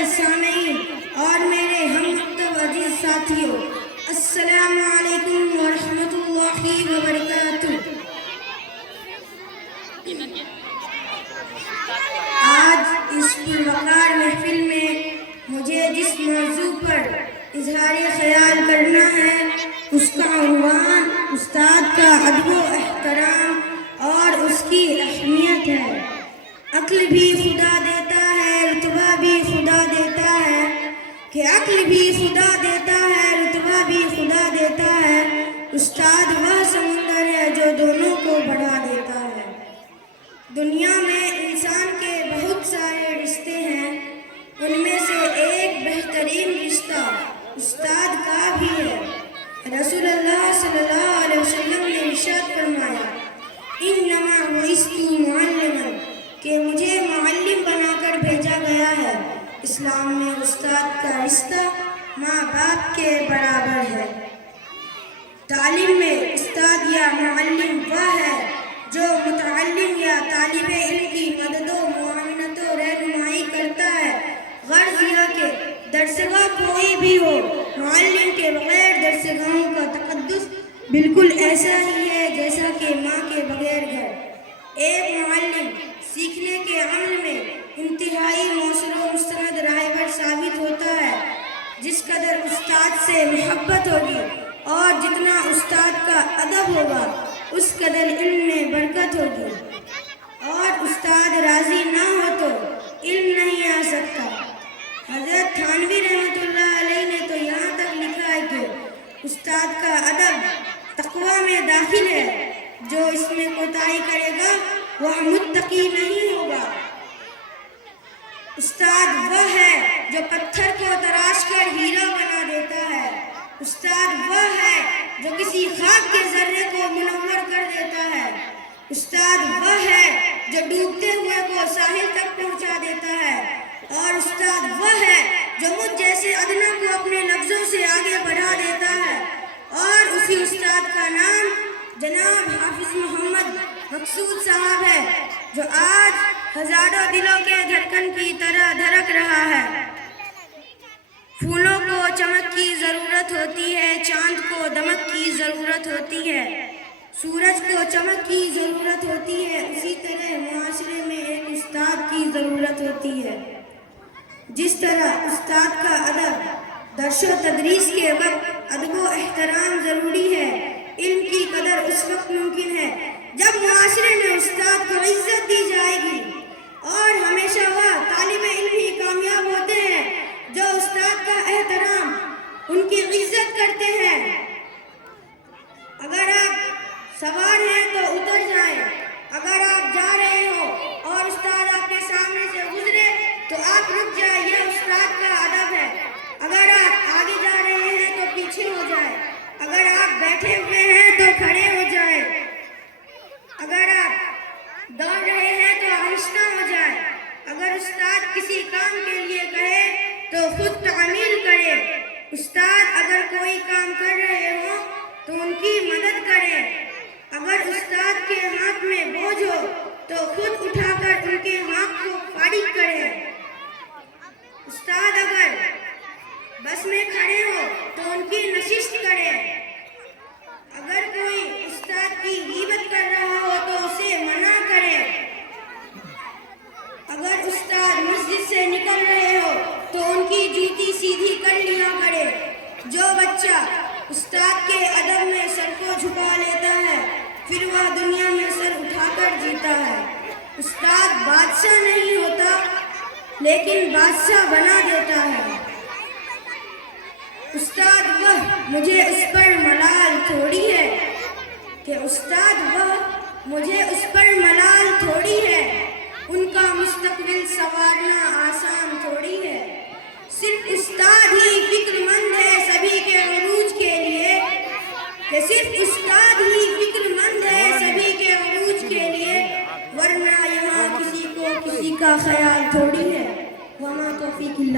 معزز سامعین اور میرے ہم مکتب عزیز ساتھیوں، السلام علیکم ورحمۃ اللہ وبرکاتہ۔ آج اس پروقار محفل میں مجھے جس موضوع پر اظہار خیال کرنا ہے اس کا عنوان استاد کا ادب و احترام اور اس کی اہمیت ہے۔ عقل بھی خدا دیتا ہے، رتبہ بھی خدا دیتا ہے، کہ عقل بھی خدا دیتا ہے، رتبہ بھی خدا دیتا ہے۔ استاد وہ سمندر ہے جو دونوں کو بڑھا دیتا ہے۔ دنیا میں انسان کے بہت سارے رشتے ہیں، ان میں سے ایک بہترین رشتہ استاد کا بھی ہے۔ رسول اللہ صلی اللہ علیہ وسلم نے ارشاد فرمایا، انما بعثت معلما، کہ مجھے معلم بنا کر بھیجا گیا ہے۔ اسلام میں استاد کا رشتہ ماں باپ کے برابر ہے۔ تعلیم میں استاد یا معلم وہ ہے جو متعلم یا طالب علم کی مدد و معاونت و رہنمائی کرتا ہے، غرض یہ کہ درسگاہ کوئی بھی ہو، معلم کے بغیر درسگاہوں کا تقدس بالکل ایسا ہی ہے جیسا کہ ماں کے بغیر گھر۔ ایک معلم سیکھنے کے عمل میں انتہائی موثر و مستند راہبر ثابت ہوتا ہے۔ جس قدر استاد سے محبت ہوگی اور جتنا استاد کا ادب ہوگا اس قدر علم میں برکت ہوگی، اور استاد راضی نہ ہو تو علم نہیں آ سکتا۔ حضرت تھانوی رحمۃ اللہ علیہ نے تو یہاں تک لکھا ہے کہ استاد کا ادب تقویٰ میں داخل ہے، جو اس میں کوتاہی کرے گا وہ متقی نہیں ہوگا۔ استاد وہ ہے جو پتھر کو تراش کر ہیرا بنا دیتا ہے۔ استاد وہ ہے جو کسی خاک کے ذرے کو منور کر دیتا ہے۔ استاد وہ ہے جو ڈوبتے ہوئے کو ساحل تک پہنچا دیتا ہے، اور استاد وہ ہے جو مجھ جیسے ادنا کو اپنے لفظوں سے آگے بڑھا دیتا ہے۔ اور اسی استاد کا نام جناب حافظ محمد مقصود صاحب ہے، جو آج ہزاروں دلوں کے دھڑکن کی طرح دھڑک رہا ہے۔ پھولوں کو چمک کی ضرورت ہوتی ہے، چاند کو دمک کی ضرورت ہوتی ہے، سورج کو چمک کی ضرورت ہوتی ہے، اسی طرح معاشرے میں ایک استاد کی ضرورت ہوتی ہے۔ جس طرح استاد کا ادب، درس و تدریس کے وقت ادب و احترام ضروری ہے، علم کی قدر اس وقت ممکن ہے جب معاشرے میں استاد کو عزت دی جائے گی، اور ہمیشہ وہ طالب علم ہی کامیاب ہوتے ہیں جو استاد کا احترام، ان کی عزت کرتے ہیں۔ اگر آپ سوار ہیں تو اتر جائیں، اگر آپ جا رہے ہو اور استاد آپ کے سامنے سے گزرے تو آپ رک جائیں، یہ استاد کا ادب ہے۔ اگر آپ آگے جا رہے ہیں تو پیچھے ہو جائیں، اگر آپ بیٹھے ہوئے ہیں تو کھڑے ہو جائیں، اگر آپ دوڑ رہے ہیں تو آہستہ ہو جائیں۔ اگر استاد کسی کام کے لیے کہے تو خود تعمیل کرے۔ استاد اگر کوئی کام کر رہے ہو تو ان کی مدد کرے۔ اگر استاد کے ہاتھ میں بوجھ ہو تو خود اٹھا کر ان کے ہاتھ کو فارغ کرے۔ استاد اگر بس میں کھڑے ہو تو ان کی نشست کرے۔ اگر کوئی استاد کی غیبت کر رہا ہو تو اسے منع کرے۔ اگر استاد مسجد سے نکل رہے ہو تو ان کی جوتی سیدھی کر لیا کرے۔ جو بچہ استاد کے ادب میں سر کو جھکا لیتا ہے پھر وہ دنیا میں سر اٹھا کر جیتا ہے۔ استاد بادشاہ نہیں ہوتا لیکن بادشاہ بنا دیتا ہے۔ استاد وہ مجھے اس پر ملال تھوڑی ہے، کہ استاد وہ مجھے اس پر ملال تھوڑی ہے، ان کا مستقبل سنوارنا آسان تھوڑی ہے۔